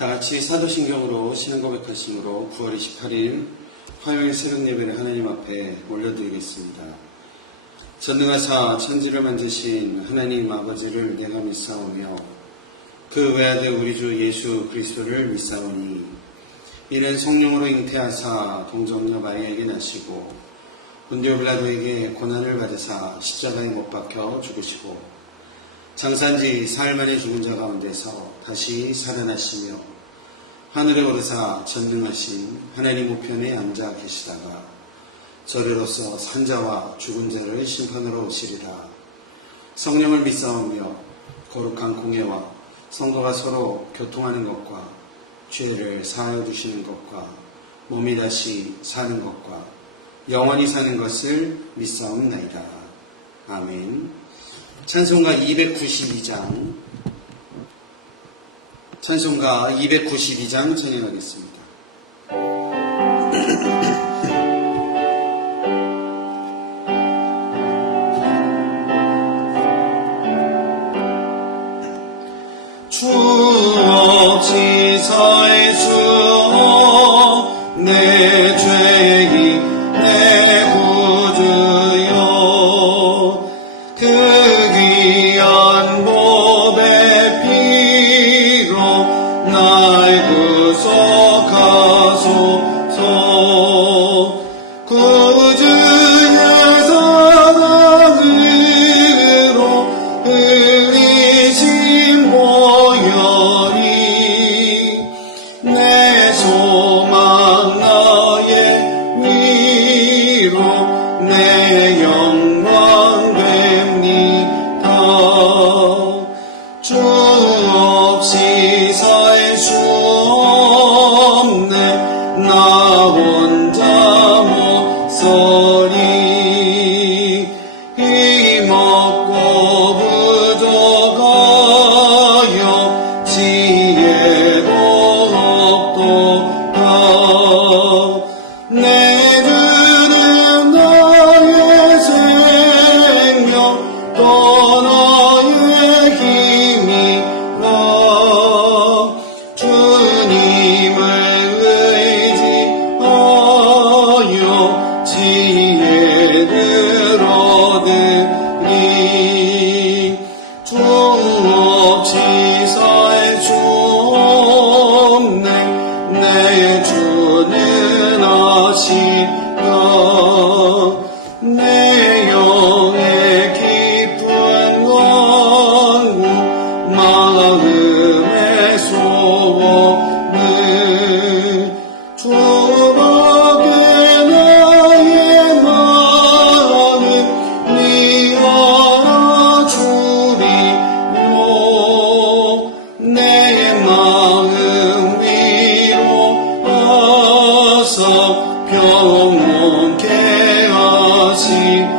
다 같이 사도신경으로 신앙 고백하심으로 9월 28일 화요일 새벽 예배를 하나님 앞에 올려드리겠습니다. 전능하사 천지를 만드신 하나님 아버지를 내가 믿사오며 그 외아들 우리 주 예수 그리스도를 믿사오니 이는 성령으로 잉태하사 동정녀 마리아에게 나시고 본디오 빌라도에게 고난을 받으사 십자가에 못 박혀 죽으시고 장사한지 사흘 만에 죽은 자 가운데서 다시 살아나시며 하늘에 오르사 전능하신 하나님 우편에 앉아 계시다가 저리로서 산자와 죽은 자를 심판하러 오시리라. 성령을 믿사오며 거룩한 공예와 성도가 서로 교통하는 것과 죄를 사하여 주시는 것과 몸이 다시 사는 것과 영원히 사는 것을 믿사옵나이다. 아멘. 찬송가 292장 찬양하겠습니다. 주옵시사의 주어 내 죄인 내 구주여 그 귀한 보배 피로 날 구속하소서. 구주의 사랑으로 흘리신 보혈이 내 소망 나의 위로 내 영광 됩니다. 주옵시사의 주 없네 나 혼자 못 서리. 힘없고 부족하여 지혜도 없도다. 내 주는 나의 생명 또 나의 힘이라. 주님을 의지하여 지혜를 얻으리. 주옵시사의 주 없네 내 주는 아시다. 내 영의 깊은 간구 마음의 소원을 주밖에 나의 마음을 네 알아주리오. 내 마음 위로하사 평온케 하시네.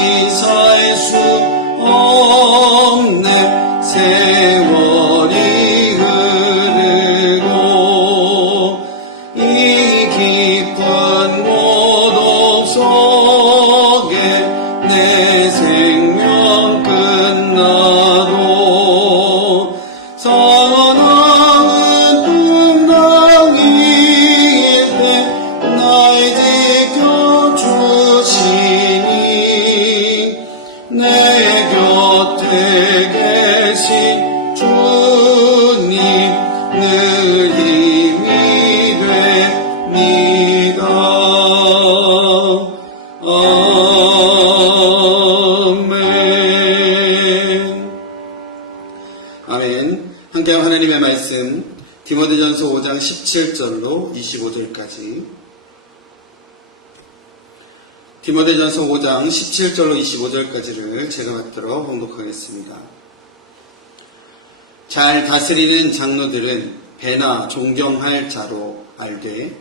주옵시사의 수 없네 세월이 흐르고 이 깊은 고독 속에 내 생명 끝나도 사랑은 뚱랑이일 때 날 지켜주시니 내 곁에 계신 주님 늘 힘이 됩니다. 아멘. 아멘. 함께 하나님의 말씀 디모데전서 5장 17절로 25절까지. 디모데전서 5장 17절로 25절까지를 제가 받들어 봉독하겠습니다. 잘 다스리는 장로들은 배나 존경할 자로 알되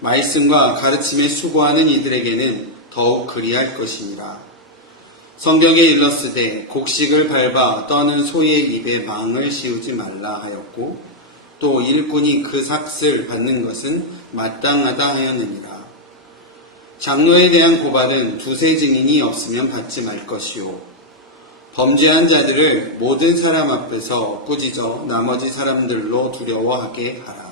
말씀과 가르침에 수고하는 이들에게는 더욱 그리할 것이니라. 성경에 일렀으되 곡식을 밟아 떠는 소의 입에 망을 씌우지 말라 하였고 또 일꾼이 그 삭을 받는 것은 마땅하다 하였느니라. 장로에 대한 고발은 두세 증인이 없으면 받지 말 것이요 범죄한 자들을 모든 사람 앞에서 꾸짖어 나머지 사람들로 두려워하게 하라.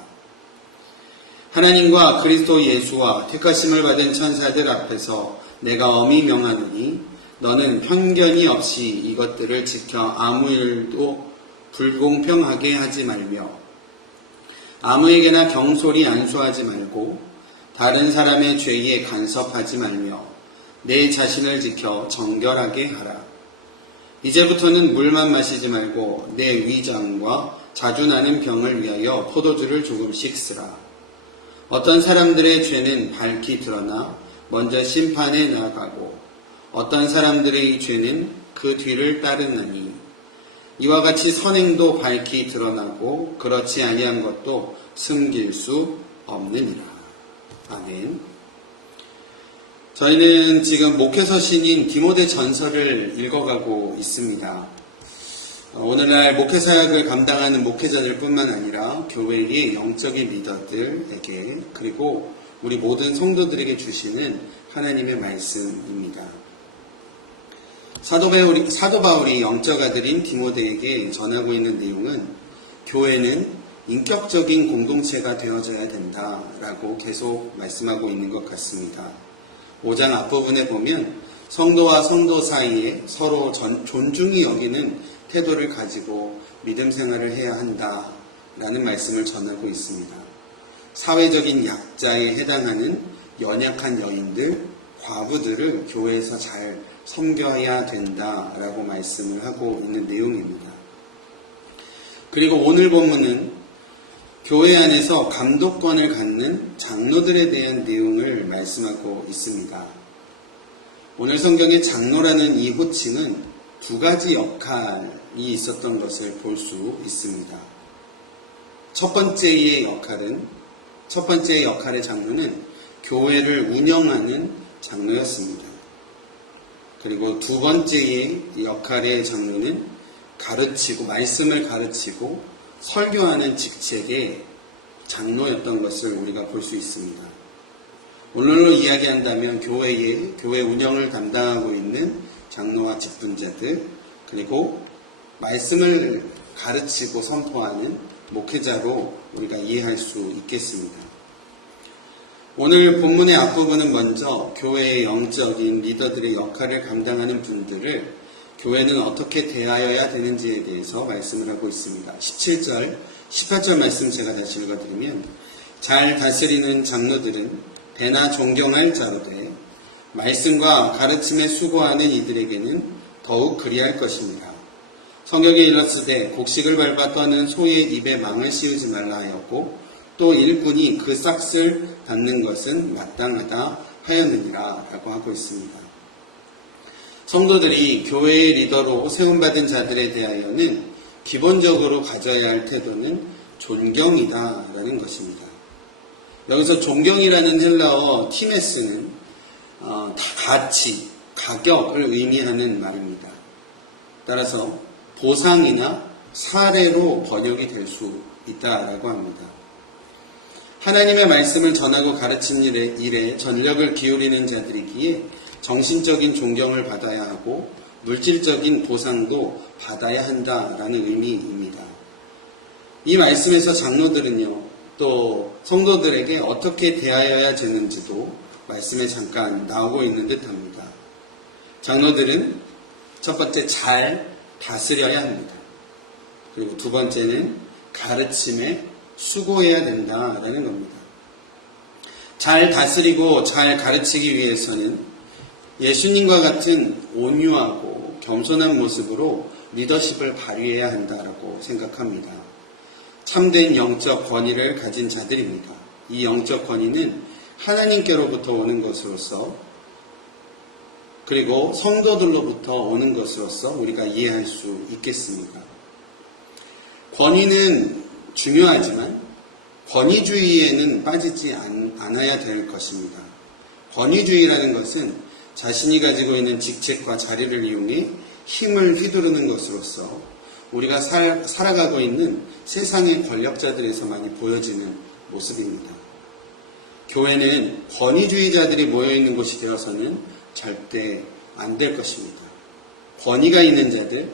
하나님과 그리스도 예수와 택하심을 받은 천사들 앞에서 내가 엄히 명하노니 너는 편견이 없이 이것들을 지켜 아무 일도 불공평하게 하지 말며 아무에게나 경솔히 안수하지 말고 다른 사람의 죄에 간섭하지 말며 내 자신을 지켜 정결하게 하라. 이제부터는 물만 마시지 말고 내 위장과 자주 나는 병을 위하여 포도주를 조금씩 쓰라. 어떤 사람들의 죄는 밝히 드러나 먼저 심판에 나아가고 어떤 사람들의 죄는 그 뒤를 따르나니 이와 같이 선행도 밝히 드러나고 그렇지 아니한 것도 숨길 수 없느니라. 아멘. 저희는 지금 목회서신인 디모데 전서를 읽어가고 있습니다. 오늘날 목회사역을 감당하는 목회자들 뿐만 아니라 교회의 영적인 리더들에게 그리고 우리 모든 성도들에게 주시는 하나님의 말씀입니다. 사도 바울이 영적 아들인 디모데에게 전하고 있는 내용은 교회는 인격적인 공동체가 되어져야 된다라고 계속 말씀하고 있는 것 같습니다. 5장 앞부분에 보면 성도와 성도 사이에 서로 존중히 여기는 태도를 가지고 믿음 생활을 해야 한다라는 말씀을 전하고 있습니다. 사회적인 약자에 해당하는 연약한 여인들, 과부들을 교회에서 잘 섬겨야 된다라고 말씀을 하고 있는 내용입니다. 그리고 오늘 본문은 교회 안에서 감독권을 갖는 장로들에 대한 내용을 말씀하고 있습니다. 오늘 성경의 장로라는 이 호칭은 두 가지 역할이 있었던 것을 볼 수 있습니다. 첫 번째의 역할의 장로는 교회를 운영하는 장로였습니다. 그리고 두 번째의 역할의 장로는 말씀을 가르치고 설교하는 직책의 장로였던 것을 우리가 볼 수 있습니다. 오늘로 이야기한다면 교회 운영을 담당하고 있는 장로와 직분자들, 그리고 말씀을 가르치고 선포하는 목회자로 우리가 이해할 수 있겠습니다. 오늘 본문의 앞부분은 먼저 교회의 영적인 리더들의 역할을 감당하는 분들을 교회는 어떻게 대하여야 되는지에 대해서 말씀을 하고 있습니다. 17절, 18절 말씀 제가 다시 읽어드리면 잘 다스리는 장로들은 배나 존경할 자로되 말씀과 가르침에 수고하는 이들에게는 더욱 그리할 것입니다. 성경에 이르렀으되 곡식을 밟아 떠는 소의 입에 망을 씌우지 말라 하였고 또 일꾼이 그 싹을 닫는 것은 마땅하다 하였느니라 라고 하고 있습니다. 성도들이 교회의 리더로 세움받은 자들에 대하여는 기본적으로 가져야 할 태도는 존경이다라는 것입니다. 여기서 존경이라는 헬라어 티메스는 가치, 가격을 의미하는 말입니다. 따라서 보상이나 사례로 번역이 될 수 있다라고 합니다. 하나님의 말씀을 전하고 가르치는 일에 전력을 기울이는 자들이기에 정신적인 존경을 받아야 하고 물질적인 보상도 받아야 한다라는 의미입니다. 이 말씀에서 장로들은요, 또 성도들에게 어떻게 대하여야 되는지도 말씀에 잠깐 나오고 있는 듯합니다. 장로들은 첫 번째 잘 다스려야 합니다. 그리고 두 번째는 가르침에 수고해야 된다라는 겁니다. 잘 다스리고 잘 가르치기 위해서는 예수님과 같은 온유하고 겸손한 모습으로 리더십을 발휘해야 한다라고 생각합니다. 참된 영적 권위를 가진 자들입니다. 이 영적 권위는 하나님께로부터 오는 것으로서 그리고 성도들로부터 오는 것으로서 우리가 이해할 수 있겠습니다. 권위는 중요하지만 권위주의에는 빠지지 않아야 될 것입니다. 권위주의라는 것은 자신이 가지고 있는 직책과 자리를 이용해 힘을 휘두르는 것으로서 우리가 살아가고 있는 세상의 권력자들에서 많이 보여지는 모습입니다. 교회는 권위주의자들이 모여있는 곳이 되어서는 절대 안 될 것입니다. 권위가 있는 자들,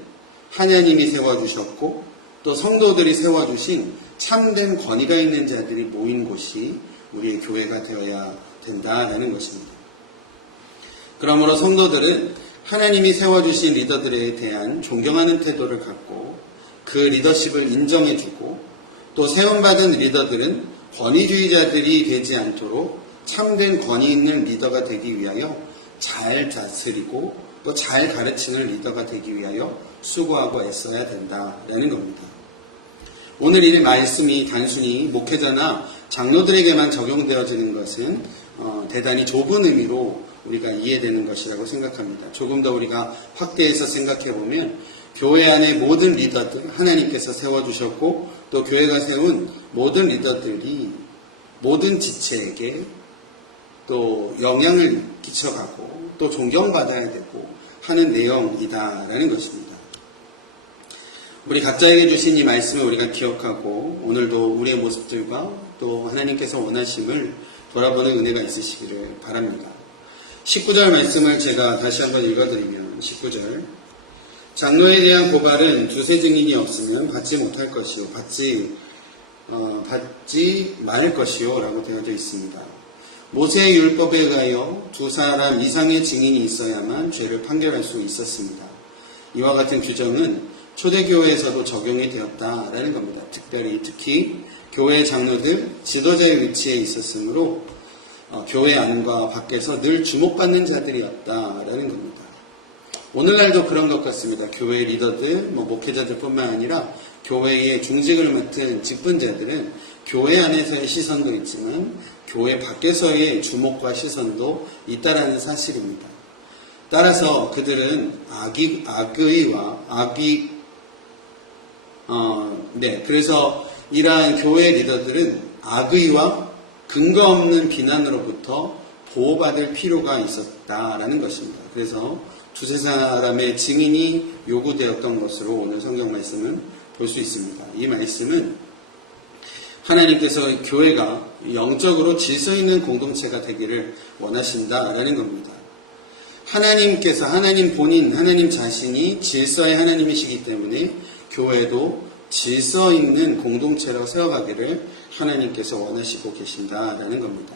하나님이 세워주셨고 또 성도들이 세워주신 참된 권위가 있는 자들이 모인 곳이 우리의 교회가 되어야 된다라는 것입니다. 그러므로 성도들은 하나님이 세워주신 리더들에 대한 존경하는 태도를 갖고 그 리더십을 인정해주고 또 세움받은 리더들은 권위주의자들이 되지 않도록 참된 권위 있는 리더가 되기 위하여 잘 다스리고 또 잘 가르치는 리더가 되기 위하여 수고하고 애써야 된다라는 겁니다. 오늘 이 말씀이 단순히 목회자나 장로들에게만 적용되어지는 것은 대단히 좁은 의미로 우리가 이해되는 것이라고 생각합니다. 조금 더 우리가 확대해서 생각해보면 교회 안의 모든 리더들 하나님께서 세워주셨고 또 교회가 세운 모든 리더들이 모든 지체에게 또 영향을 끼쳐가고 또 존경받아야 되고 하는 내용이다라는 것입니다. 우리 각자에게 주신 이 말씀을 우리가 기억하고 오늘도 우리의 모습들과 또 하나님께서 원하심을 돌아보는 은혜가 있으시기를 바랍니다. 19절 말씀을 제가 다시 한번 읽어드리면 19절 장로에 대한 고발은 두세 증인이 없으면 받지 못할 것이요 받지 말 것이요 라고 되어져 있습니다. 모세의 율법에 의하여 두 사람 이상의 증인이 있어야만 죄를 판결할 수 있었습니다. 이와 같은 규정은 초대교회에서도 적용이 되었다라는 겁니다. 특히 교회 장로들 지도자의 위치에 있었으므로 교회 안과 밖에서 늘 주목받는 자들이었다라는 겁니다. 오늘날도 그런 것 같습니다. 교회 리더들, 목회자들뿐만 아니라 교회의 중직을 맡은 직분자들은 교회 안에서의 시선도 있지만 교회 밖에서의 주목과 시선도 있다라는 사실입니다. 따라서 그들은 그래서 이러한 교회 리더들은 악의와 근거 없는 비난으로부터 보호받을 필요가 있었다라는 것입니다. 그래서 두세 사람의 증인이 요구되었던 것으로 오늘 성경 말씀은 볼 수 있습니다. 이 말씀은 하나님께서 교회가 영적으로 질서 있는 공동체가 되기를 원하신다라는 겁니다. 하나님께서 하나님 자신이 질서의 하나님이시기 때문에 교회도 질서 있는 공동체로 세워가기를 하나님께서 원하시고 계신다라는 겁니다.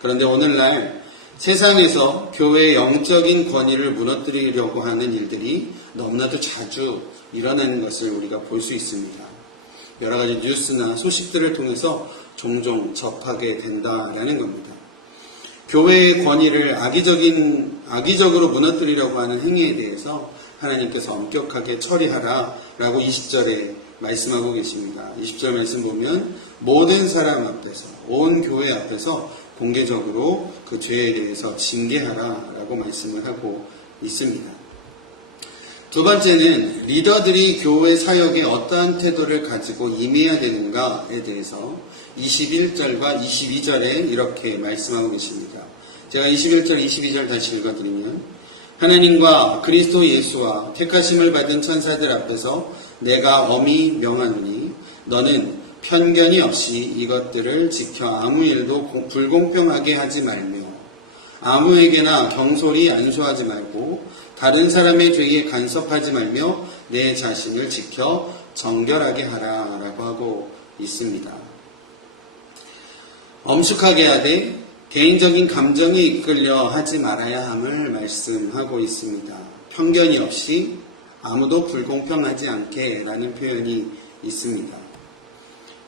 그런데 오늘날 세상에서 교회의 영적인 권위를 무너뜨리려고 하는 일들이 너무나도 자주 일어나는 것을 우리가 볼 수 있습니다. 여러 가지 뉴스나 소식들을 통해서 종종 접하게 된다라는 겁니다. 교회의 권위를 악의적으로 무너뜨리려고 하는 행위에 대해서 하나님께서 엄격하게 처리하라라고 20절에 말씀하고 계십니다. 20절 말씀 보면 모든 사람 앞에서 온 교회 앞에서 공개적으로 그 죄에 대해서 징계하라라고 말씀을 하고 있습니다. 두 번째는 리더들이 교회 사역에 어떠한 태도를 가지고 임해야 되는가에 대해서 21절과 22절에 이렇게 말씀하고 계십니다. 제가 21절, 22절 다시 읽어드리면 하나님과 그리스도 예수와 택하심을 받은 천사들 앞에서 내가 엄히 명하노니 너는 편견이 없이 이것들을 지켜 아무 일도 불공평하게 하지 말며 아무에게나 경솔히 안수하지 말고 다른 사람의 죄에 간섭하지 말며 내 자신을 지켜 정결하게 하라라고 하고 있습니다. 엄숙하게 하되 개인적인 감정에 이끌려 하지 말아야 함을 말씀하고 있습니다. 편견이 없이 아무도 불공평하지 않게 라는 표현이 있습니다.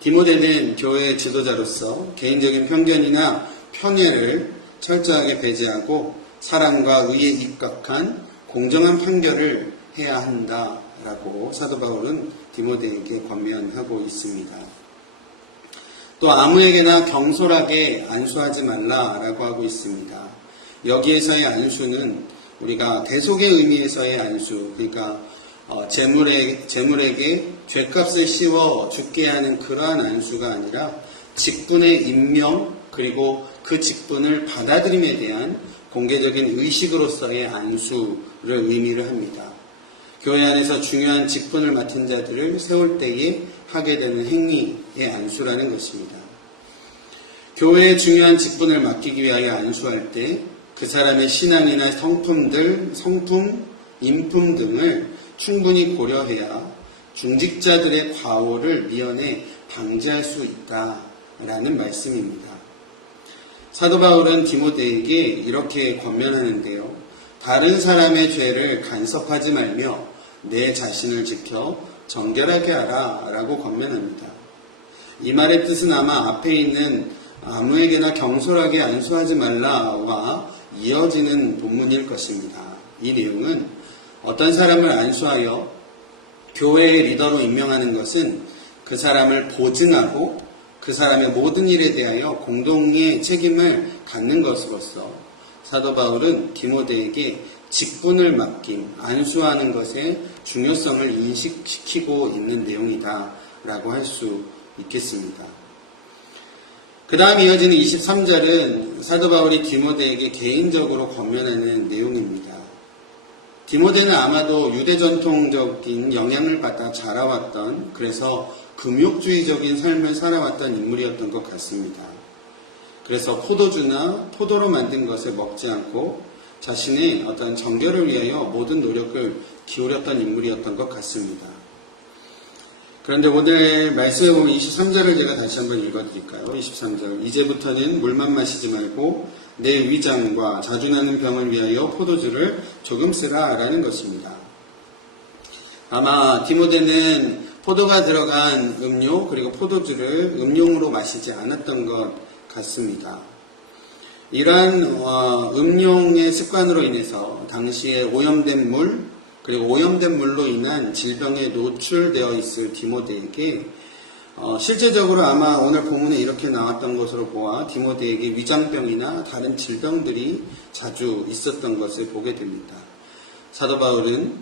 디모데는 교회 지도자로서 개인적인 편견이나 편애를 철저하게 배제하고 사랑과 의에 입각한 공정한 판결을 해야 한다라고 사도 바울은 디모데에게 권면하고 있습니다. 또 아무에게나 경솔하게 안수하지 말라라고 하고 있습니다. 여기에서의 안수는 우리가 대속의 의미에서의 안수, 그러니까 재물에게 죗값을 씌워 죽게 하는 그러한 안수가 아니라 직분의 임명 그리고 그 직분을 받아들임에 대한 공개적인 의식으로서의 안수를 의미를 합니다. 교회 안에서 중요한 직분을 맡은 자들을 세울 때에 하게 되는 행위의 안수라는 것입니다. 교회에 중요한 직분을 맡기기 위하여 안수할 때 그 사람의 신앙이나 성품, 인품 등을 충분히 고려해야 중직자들의 과오를 미연에 방지할 수 있다라는 말씀입니다. 사도 바울은 디모데에게 이렇게 권면하는데요. 다른 사람의 죄를 간섭하지 말며 내 자신을 지켜 정결하게 하라 라고 권면합니다. 이 말의 뜻은 아마 앞에 있는 아무에게나 경솔하게 안수하지 말라와 이어지는 본문일 것입니다. 이 내용은 어떤 사람을 안수하여 교회의 리더로 임명하는 것은 그 사람을 보증하고 그 사람의 모든 일에 대하여 공동의 책임을 갖는 것으로서 사도 바울은 디모데에게 직분을 맡김, 안수하는 것의 중요성을 인식시키고 있는 내용이다 라고 할 수 있겠습니다. 그 다음 이어지는 23절은 사도 바울이 디모데에게 개인적으로 권면하는 내용입니다. 디모데는 아마도 유대 전통적인 영향을 받아 자라왔던, 그래서 금욕주의적인 삶을 살아왔던 인물이었던 것 같습니다. 그래서 포도주나 포도로 만든 것을 먹지 않고 자신의 어떤 정결을 위하여 모든 노력을 기울였던 인물이었던 것 같습니다. 그런데 오늘 말씀에 보면 23절을 제가 다시 한번 읽어드릴까요? 23절. 이제부터는 물만 마시지 말고 내 위장과 자주 나는 병을 위하여 포도주를 조금 쓰라 라는 것입니다. 아마 디모데는 포도가 들어간 음료 그리고 포도주를 음용으로 마시지 않았던 것 같습니다. 이러한 음용의 습관으로 인해서 당시에 오염된 물 그리고 오염된 물로 인한 질병에 노출되어 있을 디모데에게 실제적으로 아마 오늘 본문에 이렇게 나왔던 것으로 보아 디모데에게 위장병이나 다른 질병들이 자주 있었던 것을 보게 됩니다. 사도 바울은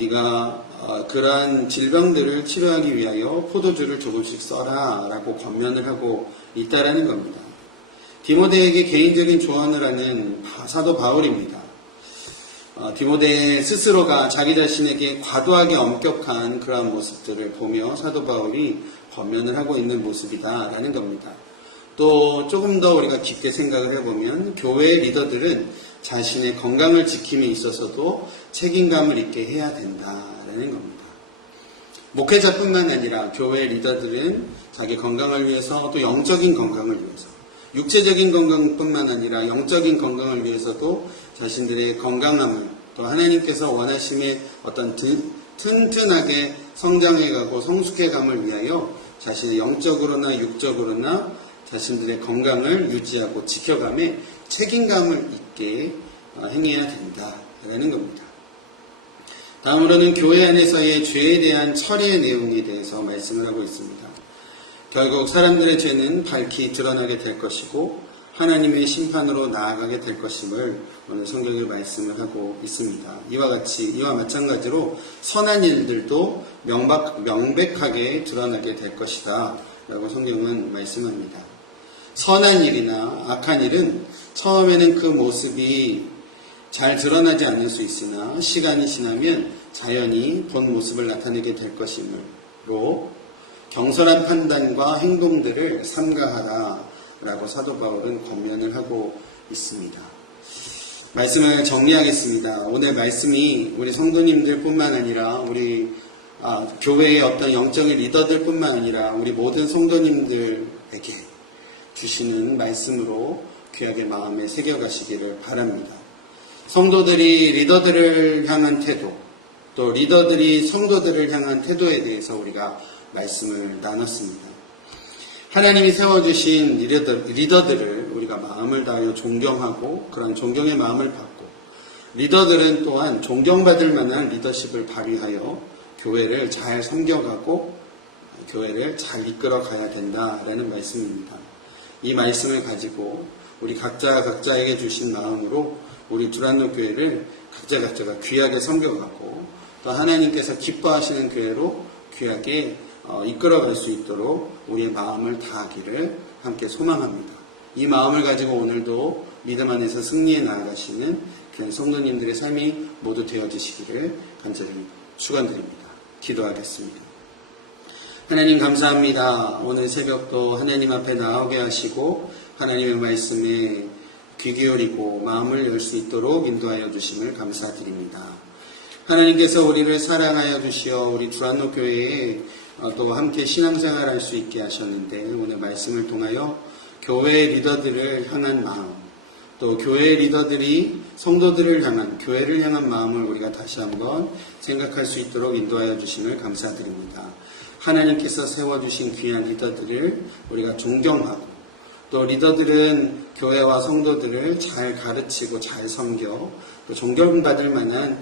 네가 그러한 질병들을 치료하기 위하여 포도주를 조금씩 써라 라고 권면을 하고 있다라는 겁니다. 디모데에게 개인적인 조언을 하는 사도 바울입니다. 디모데 스스로가 자기 자신에게 과도하게 엄격한 그러한 모습들을 보며 사도 바울이 권면을 하고 있는 모습이다라는 겁니다. 또 조금 더 우리가 깊게 생각을 해보면 교회 리더들은 자신의 건강을 지킴에 있어서도 책임감을 있게 해야 된다라는 겁니다. 목회자뿐만 아니라 교회 리더들은 자기 건강을 위해서 또 영적인 건강을 위해서 육체적인 건강뿐만 아니라 영적인 건강을 위해서도 자신들의 건강함을 또 하나님께서 원하심의 어떤 튼튼하게 성장해가고 성숙해감을 위하여 자신의 영적으로나 육적으로나 자신들의 건강을 유지하고 지켜감에 책임감을 있게 행해야 된다라는 겁니다. 다음으로는 교회 안에서의 죄에 대한 처리의 내용에 대해서 말씀을 하고 있습니다. 결국 사람들의 죄는 밝히 드러나게 될 것이고 하나님의 심판으로 나아가게 될 것임을 오늘 성경의 말씀을 하고 있습니다. 이와 마찬가지로 선한 일들도 명백하게 드러나게 될 것이다 라고 성경은 말씀합니다. 선한 일이나 악한 일은 처음에는 그 모습이 잘 드러나지 않을 수 있으나 시간이 지나면 자연히 본 모습을 나타내게 될 것이므로 경솔한 판단과 행동들을 삼가하라 라고 사도 바울은 권면을 하고 있습니다. 말씀을 정리하겠습니다. 오늘 말씀이 우리 성도님들 뿐만 아니라 우리 교회의 어떤 영적인 리더들 뿐만 아니라 우리 모든 성도님들에게 주시는 말씀으로 귀하게 마음에 새겨가시기를 바랍니다. 성도들이 리더들을 향한 태도, 또 리더들이 성도들을 향한 태도에 대해서 우리가 말씀을 나눴습니다. 하나님이 세워주신 리더들을 우리가 마음을 다하여 존경하고 그런 존경의 마음을 받고 리더들은 또한 존경받을 만한 리더십을 발휘하여 교회를 잘 섬겨가고 교회를 잘 이끌어 가야 된다라는 말씀입니다. 이 말씀을 가지고 우리 각자에게 주신 마음으로 우리 두란노 교회를 각자가 귀하게 섬겨가고 또 하나님께서 기뻐하시는 교회로 귀하게 이끌어갈 수 있도록 우리의 마음을 다하기를 함께 소망합니다. 이 마음을 가지고 오늘도 믿음 안에서 승리해 나아가시는 그런 성도님들의 삶이 모두 되어지시기를 간절히 축원드립니다. 기도하겠습니다. 하나님 감사합니다. 오늘 새벽도 하나님 앞에 나오게 하시고 하나님의 말씀에 귀 기울이고 마음을 열 수 있도록 인도하여 주심을 감사드립니다. 하나님께서 우리를 사랑하여 주시어 우리 주안로교회에 또 함께 신앙생활 할 수 있게 하셨는데, 오늘 말씀을 통하여 교회 리더들을 향한 마음, 또 교회 리더들이 성도들을 향한, 교회를 향한 마음을 우리가 다시 한번 생각할 수 있도록 인도하여 주심을 감사드립니다. 하나님께서 세워주신 귀한 리더들을 우리가 존경하고, 또 리더들은 교회와 성도들을 잘 가르치고 잘 섬겨 또 존경받을 만한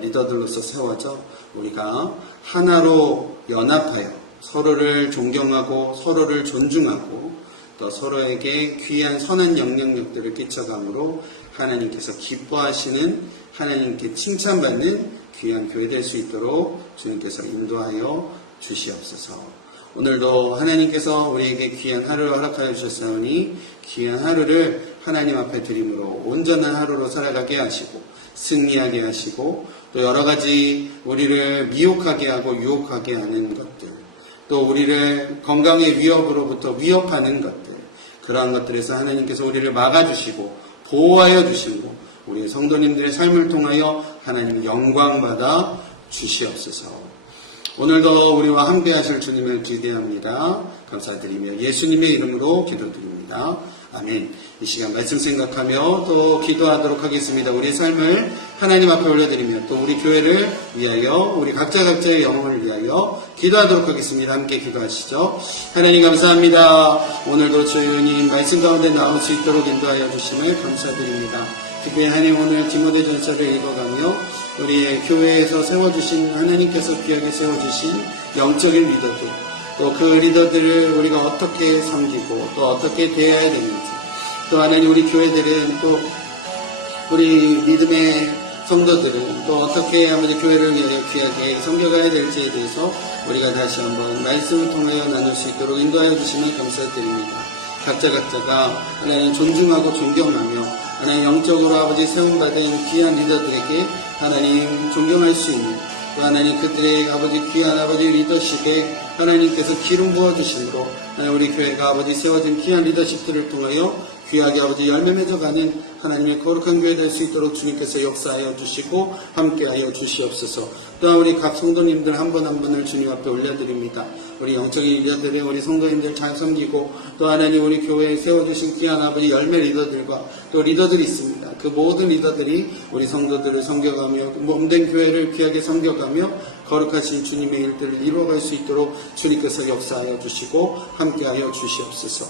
리더들로서 세워져 우리가 하나로 연합하여 서로를 존경하고 서로를 존중하고 또 서로에게 귀한 선한 영향력들을 끼쳐감으로 하나님께서 기뻐하시는, 하나님께 칭찬받는 귀한 교회 될 수 있도록 주님께서 인도하여 주시옵소서. 오늘도 하나님께서 우리에게 귀한 하루를 허락하여 주셨사오니 귀한 하루를 하나님 앞에 드림으로 온전한 하루로 살아가게 하시고 승리하게 하시고, 또 여러 가지 우리를 미혹하게 하고 유혹하게 하는 것들, 또 우리를 건강의 위협으로부터 위협하는 것들, 그러한 것들에서 하나님께서 우리를 막아주시고 보호하여 주시고 우리 성도님들의 삶을 통하여 하나님 영광받아 주시옵소서. 오늘도 우리와 함께 하실 주님을 기대합니다. 감사드리며 예수님의 이름으로 기도드립니다. 아멘. 이 시간 말씀 생각하며 또 기도하도록 하겠습니다. 우리의 삶을 하나님 앞에 올려드리며 또 우리 교회를 위하여, 우리 각자의 영혼을 위하여 기도하도록 하겠습니다. 함께 기도하시죠. 하나님 감사합니다. 오늘도 주님 말씀 가운데 나올 수 있도록 인도하여 주심을 감사드립니다. 특별히 하나님 오늘 디모데전서를 읽어가며 우리의 교회에서 세워주신, 하나님께서 귀하게 세워주신 영적인 리더들, 또 그 리더들을 우리가 어떻게 섬기고 또 어떻게 대해야 되는지, 또 하나님 우리 교회들은 또 우리 믿음의 성도들은 또 어떻게 아버지 교회를 위하여 귀하게 섬겨가야 될지에 대해서 우리가 다시 한번 말씀을 통하여 나눌 수 있도록 인도하여 주시면 감사드립니다. 각자가 하나님 존중하고 존경하며 하나님 영적으로 아버지 세움받은 귀한 리더들에게 하나님 존경할 수 있는, 또 하나님 그들의 아버지 귀한 아버지 리더십에 하나님께서 기름 부어주심으로 우리 교회가 아버지 세워진 귀한 리더십들을 통하여 귀하게 아버지 열매 맺어가는 하나님의 거룩한 교회 될 수 있도록 주님께서 역사하여 주시고 함께하여 주시옵소서. 또한 우리 각 성도님들 한 분 한 분을 주님 앞에 올려드립니다. 우리 영적인 리더들이 우리 성도님들 잘 섬기고, 또 하나님 우리 교회에 세워주신 귀한 아버지 열매 리더들과 또 리더들이 있습니다. 그 모든 리더들이 우리 성도들을 섬겨가며 몸된 교회를 귀하게 섬겨가며 거룩하신 주님의 일들을 이루어갈 수 있도록 주님께서 역사하여 주시고 함께하여 주시옵소서.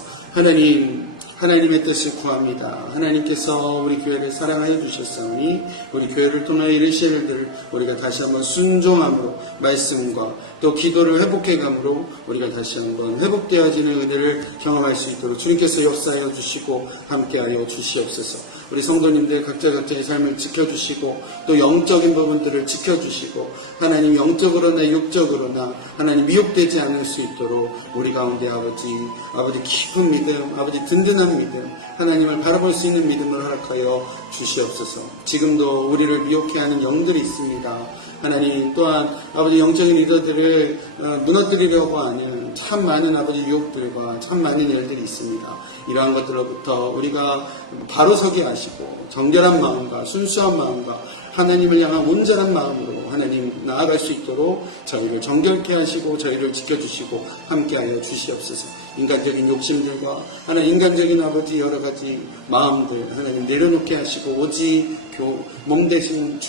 하나님의 뜻을 구합니다. 하나님께서 우리 교회를 사랑하여 주셨사오니 우리 교회를 통하여 이르실 일들을 우리가 다시 한번 순종함으로 말씀과 또 기도를 회복해감으로 우리가 다시 한번 회복되어지는 은혜를 경험할 수 있도록 주님께서 역사하여 주시고 함께하여 주시옵소서. 우리 성도님들 각자의 삶을 지켜주시고 또 영적인 부분들을 지켜주시고 하나님 영적으로나 육적으로나 하나님 미혹되지 않을 수 있도록 우리 가운데 아버지 깊은 믿음, 아버지 든든한 믿음, 하나님을 바라볼 수 있는 믿음을 허락하여 주시옵소서. 지금도 우리를 미혹해 하는 영들이 있습니다. 하나님 또한 아버지 영적인 리더들을 무너뜨리려고 하는 참 많은 아버지 유혹들과 참 많은 일들이 있습니다. 이러한 것들로부터 우리가 바로 서게 하시고 정결한 마음과 순수한 마음과 하나님을 향한 온전한 마음으로 하나님 나아갈 수 있도록 저희를 정결케 하시고 저희를 지켜주시고 함께하여 주시옵소서. 인간적인 욕심들과 하나님 인간적인 아버지 여러 가지 마음들 하나님 내려놓게 하시고 오직 몸 되신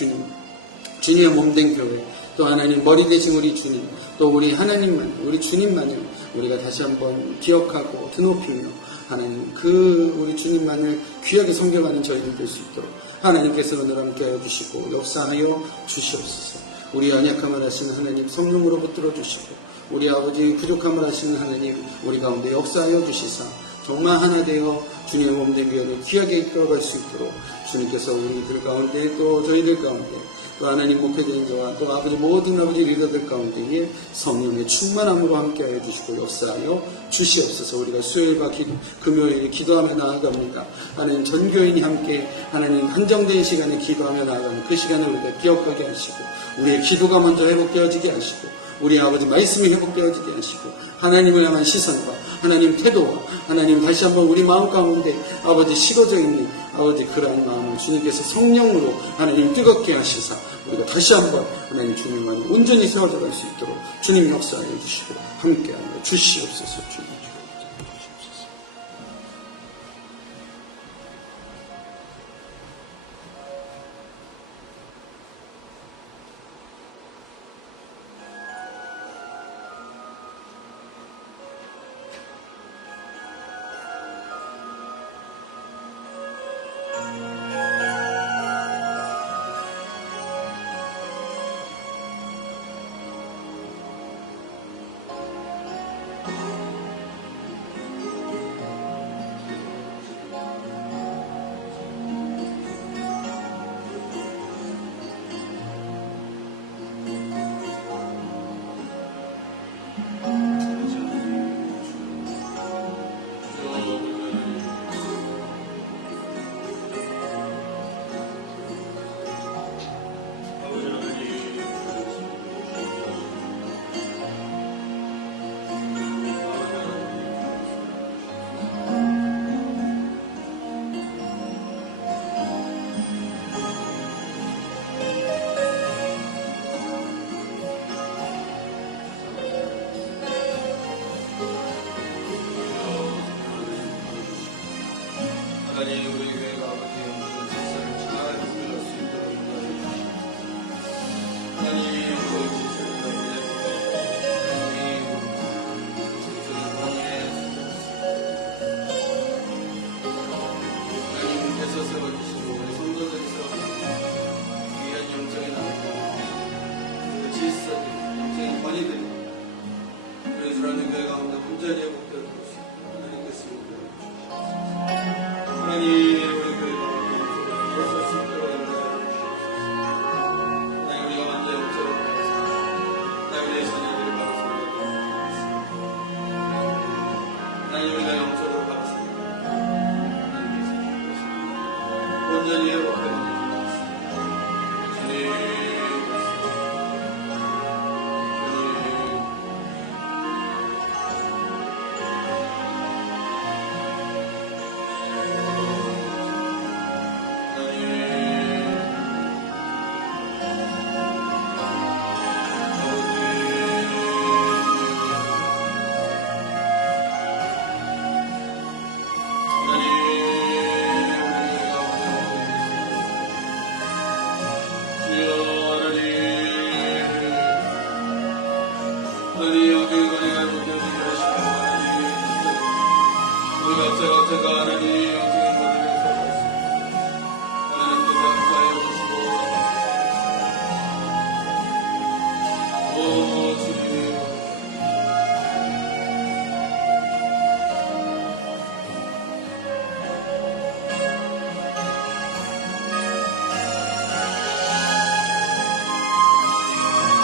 주님의 몸된 교회, 또 하나님 머리 되신 우리 주님, 또 우리 하나님만, 우리 주님만을 우리가 다시 한번 기억하고 드높이며 하나님 우리 주님만을 귀하게 섬겨가는 저희들 될 수 있도록 하나님께서 오늘 함께하여 주시고 역사하여 주시옵소서. 우리 연약함을 하시는 하나님 성령으로 붙들어 주시고 우리 아버지 부족함을 하시는 하나님 우리 가운데 역사하여 주시사 정말 하나 되어 주님의 몸된 교회를 귀하게 이끌어갈 수 있도록 주님께서 우리들 가운데 또 저희들 가운데 또 하나님 목회자와 또 아버지 모든 아버지 리더들 가운데에 성령의 충만함으로 함께하여 주시고 역사하여 주시옵소서. 우리가 수요일과 금요일에 기도하며 나아갑니다. 하나님 전교인이 함께 하나님 한정된 시간에 기도하며 나아가는 그 시간을 우리가 기억하게 하시고 우리의 기도가 먼저 회복되어지게 하시고 우리 아버지 말씀이 회복되어지게 하시고 하나님을 향한 시선과 하나님 태도와 하나님 다시 한번 우리 마음 가운데 아버지 식어져 있는 아버지 그러한 마음을 주님께서 성령으로 하나님 뜨겁게 하시사 우리가 다시 한번 하나님 주님 안에 온전히 세워져 갈 수 있도록 주님 역사해 주시고 함께하여 주시옵소서. 주님.